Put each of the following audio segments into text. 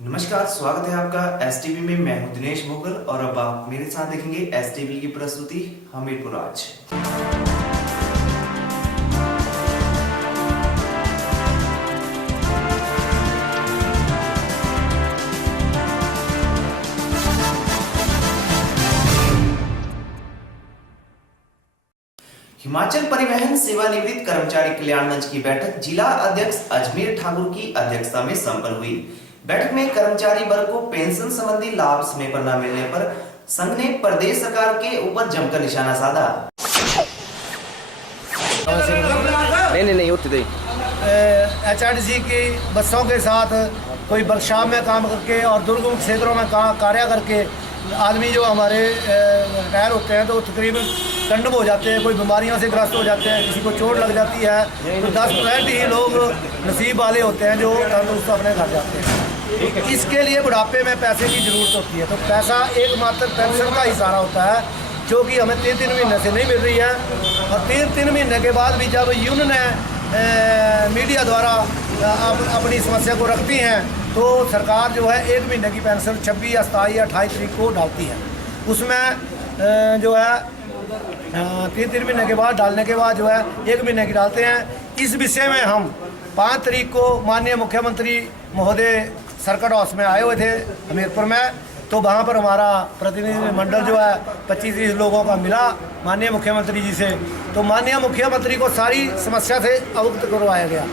नमस्कार, स्वागत है आपका एसटीवी में। मैं हूं दिनेश भोगल और अब आप मेरे साथ देखेंगे एसटीवी की प्रस्तुति हमीरपुर आज। हिमाचल परिवहन सेवानिवृत्त कर्मचारी कल्याण मंच की बैठक जिला अध्यक्ष अजमेर ठाकुर की अध्यक्षता में संपन्न हुई। बैठक में कर्मचारी वर्ग को पेंशन संबंधी लाभ समय पर न मिलने पर संघ ने प्रदेश सरकार के ऊपर जमकर निशाना साधा। नहीं उठते HRTC की बसों के साथ कोई वर्कशॉप में काम करके और दुर्गम क्षेत्रों में कार्य करके आदमी जो हमारे रिटायर होते हैं तो तकरीबन कंडम हो जाते हैं, कोई बीमारियों से ग्रस्त हो जाते हैं, किसी को चोट लग जाती है तो 10% ही लोग नसीब वाले होते हैं जो तंदुरुस्त अपने घर जाते हैं। इसके लिए बुढ़ापे में पैसे की ज़रूरत होती है, तो पैसा एकमात्र पेंशन का ही सहारा होता है जो कि हमें 3 महीने से नहीं मिल रही है। और 3 महीने के बाद भी जब यूनियन मीडिया द्वारा अपनी समस्या को रखती हैं तो सरकार जो है 1 महीने की पेंशन 26 या 27 या 28 तारीख को डालती है। उसमें जो है 3 महीने के बाद डालने के बाद जो है 1 महीने की डालते हैं। इस विषय में हम 5 तारीख को माननीय मुख्यमंत्री महोदय सर्किट हाउस में आए हुए थे हमीरपुर में, तो वहाँ पर हमारा प्रतिनिधि मंडल जो है 25-30 लोगों का मिला माननीय मुख्यमंत्री जी से। तो माननीय मुख्यमंत्री को सारी समस्या से अवगत करवाया गया।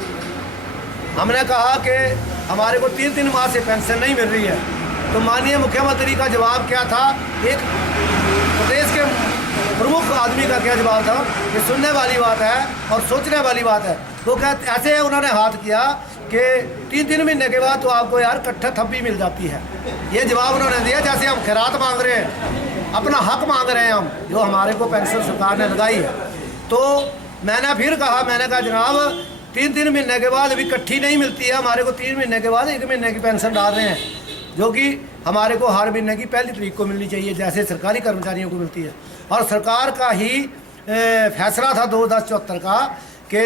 हमने कहा कि हमारे को 3 माह से पेंशन नहीं मिल रही है, तो माननीय मुख्यमंत्री का जवाब क्या था, एक प्रदेश के प्रमुख आदमी का क्या जवाब था, ये सुनने वाली बात है और सोचने वाली बात है। तो क्या ऐसे उन्होंने हाथ किया कि 3 महीने के बाद तो आपको यार कट्ठा थप्पी मिल जाती है। ये जवाब उन्होंने दिया जैसे हम खैरात मांग रहे हैं, अपना हक मांग रहे हैं हम, जो हमारे को पेंशन सरकार ने लगाई है। तो मैंने फिर कहा, मैंने कहा जनाब 3 महीने के बाद अभी इकट्ठी नहीं मिलती है, हमारे को 3 महीने के बाद 1 महीने की पेंशन डाल रहे हैं जो कि हमारे को हर महीने की 1 तारीख को मिलनी चाहिए जैसे सरकारी कर्मचारियों को मिलती है। और सरकार का ही फैसला था 2074 का कि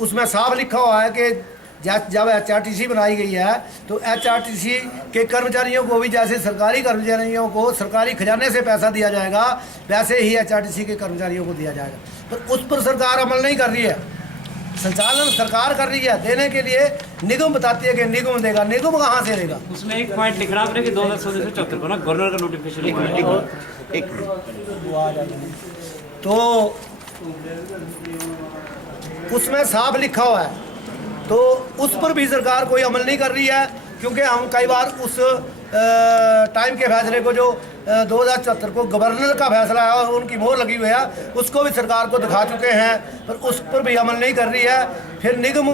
उसमें साफ लिखा हुआ है कि जब HRTC बनाई गई है तो HRTC के कर्मचारियों को भी जैसे सरकारी कर्मचारियों को सरकारी खजाने से पैसा दिया जाएगा वैसे ही HRTC के कर्मचारियों को दिया जाएगा। तो उस पर सरकार अमल नहीं कर रही है, संचालन सरकार कर रही है। देने के लिए निगम बताती है कि निगम देगा, निगम कहाँ से देगा। उसमें एक पॉइंट लिख रहा आपने कि 2074 को ना गवर्नर का नोटिफिकेशन तो उसमें साफ लिखा हुआ है, तो उस पर भी सरकार कोई अमल नहीं कर रही है। क्योंकि हम कई बार उस टाइम के फैसले को जो 2074 को गवर्नर का फैसला है और उनकी मोहर लगी हुई है उसको भी सरकार को दिखा चुके हैं, पर उस पर भी अमल नहीं कर रही है। फिर निगम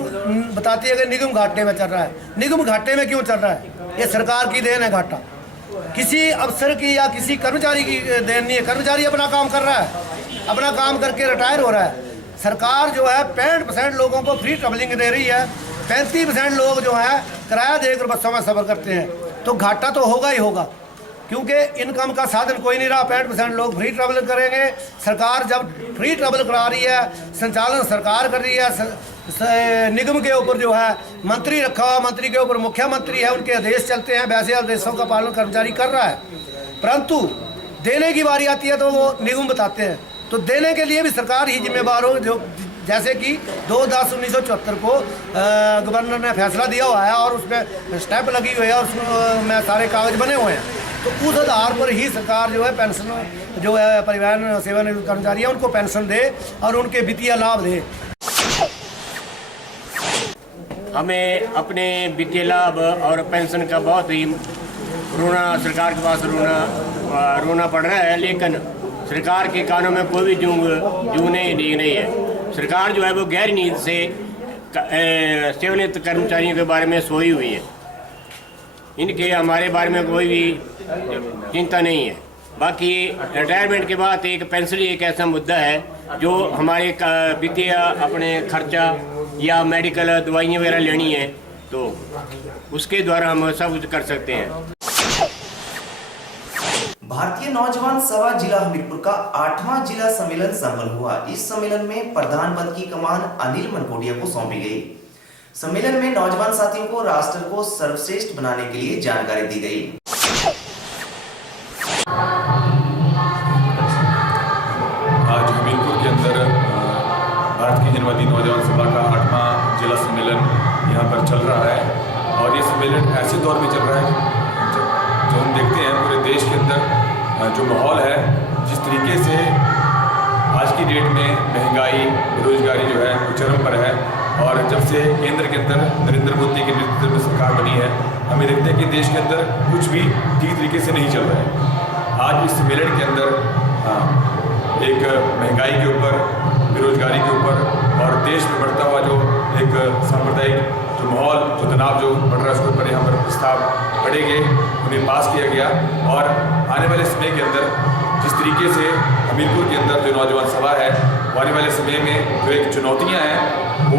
बताती है कि निगम घाटे में चल रहा है। निगम घाटे में क्यों चल रहा है? ये सरकार की देन है घाटा, किसी अफसर की या किसी कर्मचारी की देन नहीं है। कर्मचारी अपना काम कर रहा है, अपना काम करके रिटायर हो रहा है। सरकार जो है 65% लोगों को फ्री ट्रेवलिंग दे रही है, 35% लोग जो है किराया देकर बसों में सफ़र करते हैं, तो घाटा तो होगा ही होगा क्योंकि इनकम का साधन कोई नहीं रहा। 65% लोग फ्री ट्रैवल करेंगे। सरकार जब फ्री ट्रैवल करा रही है, संचालन सरकार कर रही है, निगम के ऊपर जो है मंत्री रखा हुआ, मंत्री के ऊपर मुख्यमंत्री है, उनके आदेश चलते हैं, वैसे आदेशों का पालन कर्मचारी कर रहा है। परंतु देने की बारी आती है तो वो निगम बताते हैं, तो देने के लिए भी सरकार ही जिम्मेवार हो। जो जैसे कि 2/10/1974 को गवर्नर ने फैसला दिया हुआ है और उसमें स्टैंप लगी हुई है और उसमें सारे कागज बने हुए हैं, तो उस आधार पर ही सरकार जो है पेंशन जो है परिवहन सेवानिवृत्त कर्मचारी है उनको पेंशन दे और उनके वित्तीय लाभ दे। हमें अपने वित्तीय लाभ और पेंशन का बहुत ही सरकार के पास रोना पड़ रहा है, लेकिन सरकार के कानों में कोई भी जूने नहीं है। सरकार जो है वो गहरी नींद से सेवानिवृत्त कर्मचारियों के बारे में सोई हुई है, इनके हमारे बारे में कोई भी चिंता नहीं है। बाकी रिटायरमेंट के बाद एक पेंशन एक ऐसा मुद्दा है जो हमारे वित्तीय अपने खर्चा या मेडिकल दवाइयाँ वगैरह लेनी है तो उसके द्वारा हम सब कुछ कर सकते हैं। भारतीय नौजवान सभा जिला हमीरपुर का 8वां जिला सम्मेलन संपन्न हुआ। इस सम्मेलन में प्रधान पद की कमान अनिल मनकोटिया को सौंपी गई। सम्मेलन में नौजवान साथियों को राष्ट्र को सर्वश्रेष्ठ बनाने के लिए जानकारी दी गई। आज हमीरपुर के अंदर भारत की जनवादी नौजवान सभा का 8वां जिला सम्मेलन यहाँ पर चल रहा है और ये सम्मेलन ऐसे दौर में चल रहा है जो हम देखते हैं पूरे देश के अंदर जो माहौल है, जिस तरीके से आज की डेट में महंगाई, बेरोजगारी जो है वो चरम पर है और जब से केंद्र के अंदर नरेंद्र मोदी के नेतृत्व में सरकार बनी है, हमें देखते हैं कि देश के अंदर कुछ भी ठीक तरीके से नहीं चल रहा है। आज इस सम्मेलन के अंदर एक महंगाई के ऊपर, बेरोजगारी के ऊपर और देश में बढ़ता हुआ जो एक सांप्रदायिक जो माहौल, जो तनाव जो बढ़ रहा है, उसके ऊपर यहाँ पर प्रस्ताव पढ़े गए, उन्हें पास किया गया और आने वाले समय के अंदर जिस तरीके से हमीरपुर के अंदर जो नौजवान सभा है, वो आने वाले समय में जो एक चुनौतियाँ हैं वो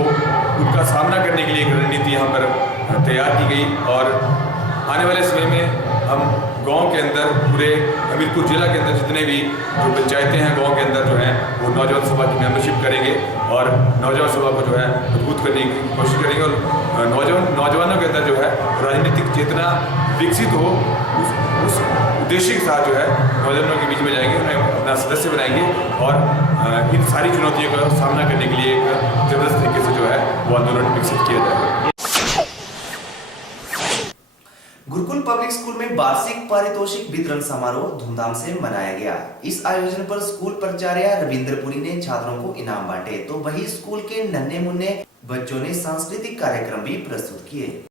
उनका सामना करने के लिए एक रणनीति यहाँ पर तैयार की गई और आने वाले समय में हम गांव के अंदर, पूरे हमीरपुर जिला के अंदर जितने भी जो पंचायतें हैं गांव के अंदर जो हैं, वो नौजवान सभा की मेंबरशिप करेंगे और नौजवान सभा को जो है मजबूत करने की कोशिश करेंगे और नौजवानों के अंदर जो है राजनीतिक चेतना विकसित हो, उस उद्देश्य के साथ जो है नौजवानों के बीच में जाएंगे, उन्हें अपना सदस्य बनाएंगे और इन सारी चुनौतियों का सामना करने के लिए एक जबरदस्त तरीके से जो है वो आंदोलन विकसित किया जाएगा। गुरुकुल पब्लिक स्कूल में वार्षिक पारितोषिक वितरण समारोह धूमधाम से मनाया गया। इस आयोजन पर स्कूल प्राचार्य रविंद्रपुरी ने छात्रों को इनाम बांटे, तो वही स्कूल के नन्हे मुन्ने बच्चों ने सांस्कृतिक कार्यक्रम भी प्रस्तुत किए।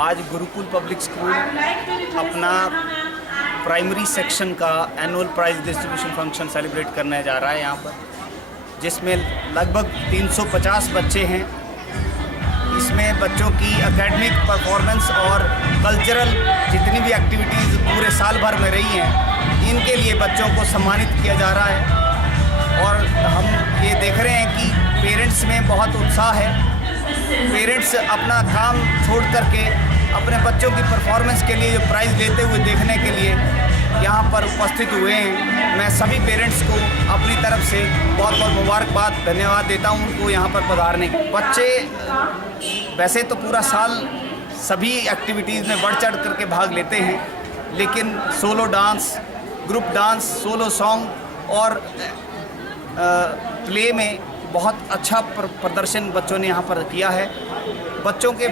आज गुरुकुल पब्लिक स्कूल अपना प्राइमरी सेक्शन का annual prize distribution function celebrate करने जा रहा है यहाँ पर, जिसमें लगभग 350 बच्चे हैं। इसमें बच्चों की एकेडमिक परफॉर्मेंस और कल्चरल जितनी भी एक्टिविटीज़ पूरे साल भर में रही हैं, इनके लिए बच्चों को सम्मानित किया जा रहा है। और हम ये देख रहे हैं कि पेरेंट्स में बहुत उत्साह है। पेरेंट्स अपना काम छोड़ करके अपने बच्चों की परफॉर्मेंस के लिए जो प्राइज़ लेते हुए देखने के लिए यहाँ पर उपस्थित हुए हैं। मैं सभी पेरेंट्स को अपनी तरफ से बहुत बहुत मुबारकबाद, धन्यवाद देता हूँ उनको यहाँ पर पधारने। बच्चे वैसे तो पूरा साल सभी एक्टिविटीज़ में बढ़ चढ़ करके भाग लेते हैं, लेकिन solo dance, group dance, solo song और प्ले में बहुत अच्छा प्रदर्शन बच्चों ने यहाँ पर किया है। बच्चों के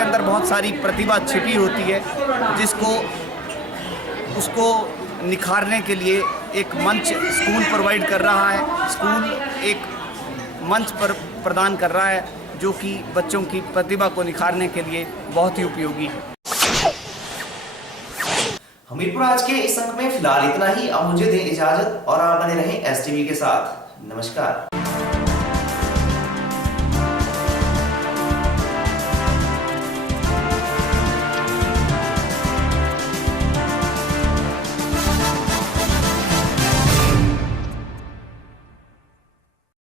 अंदर बहुत सारी प्रतिभा छिपी होती है, उसको निखारने के लिए एक मंच स्कूल प्रोवाइड कर रहा है। स्कूल एक मंच पर प्रदान कर रहा है जो कि बच्चों की प्रतिभा को निखारने के लिए बहुत ही उपयोगी है। हमीरपुर आज के इस अंक में फिलहाल इतना ही। अब मुझे दें इजाजत और आप बने रहें STV के साथ। नमस्कार।